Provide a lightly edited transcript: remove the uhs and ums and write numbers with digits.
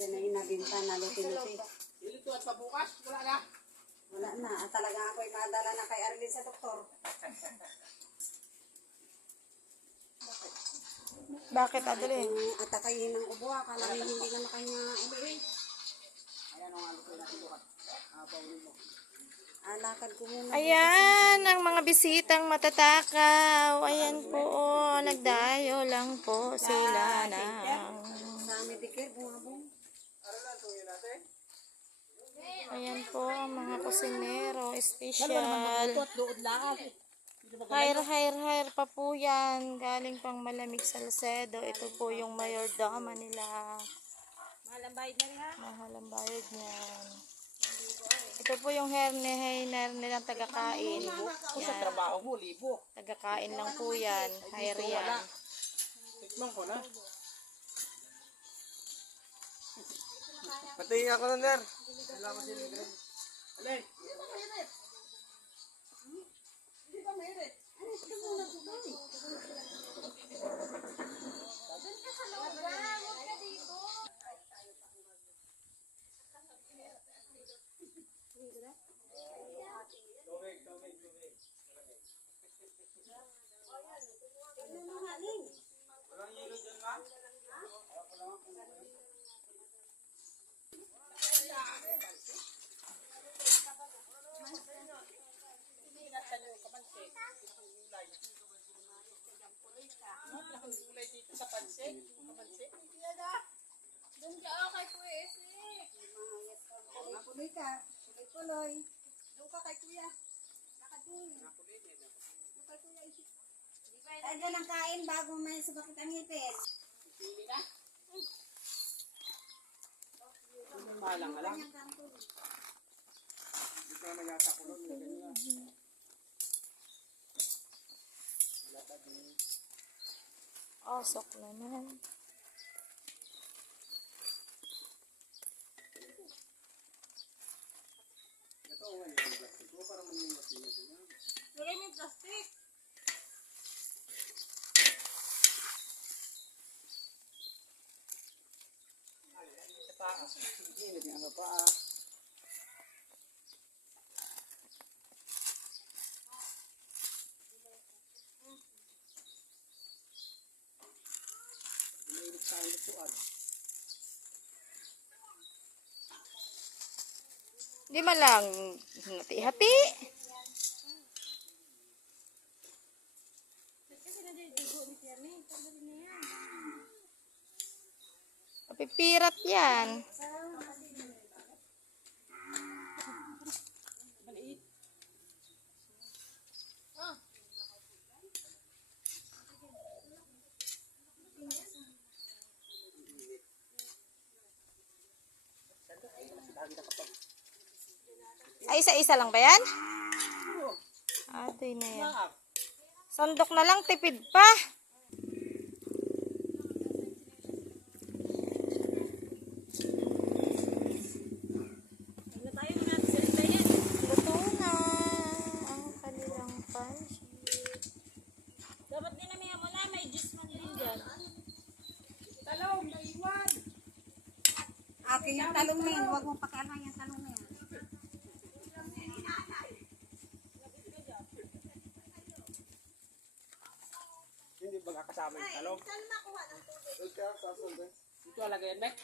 Yan ay nabinta na luti-luti. Ilito at pabukas, wala na. Wala na. At talaga ako'y madala na kay Arlene sa doktor. Bakit, Adeline? Kung atakayin ng ubo, akala niya hindi na makanya uwi. Ayan ang ano ko natin bukat. Paulin mo. Alakad ko muna. Ayan, ang mga bisitang matatakaw. Ayan po, nagdayo lang po sila na. Sa Medicare, bumabong. Ayan po, mga kusinero, special. Doon lang. Hire pa po yan. Galing pang Malamig Salcedo. Ito po yung mayordoma nila. Mahal ang bayad na rin ha? Mahal ang bayad niyan. Ito po yung hair nilang tagakain. Kung sa trabaho mo, libo. Tagakain lang po yan. Hire yan. Tikman ko na. Patingin ako na, Ner. Wala ko sila. Alay. Kulay dito sa pansit. Doon ka kay Kuya Esik. Nakuloy ka. Kuloy. Doon ka kay Kuya. Nakadun. Doon kay Kuya Isik. Ay, dyan ang kain bago may subakit ang ngipin. Pili na. Malang ka lang. Hindi ka naman yata kulon. Wala pa din. Osok naman. Ito, yung plastic mo para maniwas niya. Lagay mo yung plastic. Sa paa. Hindi, naging ang paa. Umiilit sa akin ituan. Di man lang hati-hati. Papipirat yan. Maliit. Ay, isa-isa lang ba yan? Ate na yan. Sandok na lang, tipid pa. Luto na ang kanilang pansit. Dapat din namin mo na, may juice man din dyan. Talong, naiwan. Akin yung talong na yun. Huwag mong pakialaman yung talong na yan. Hindi ba kasama yung talong? Ikaw, sasundan. Ito alagay yan, Mek?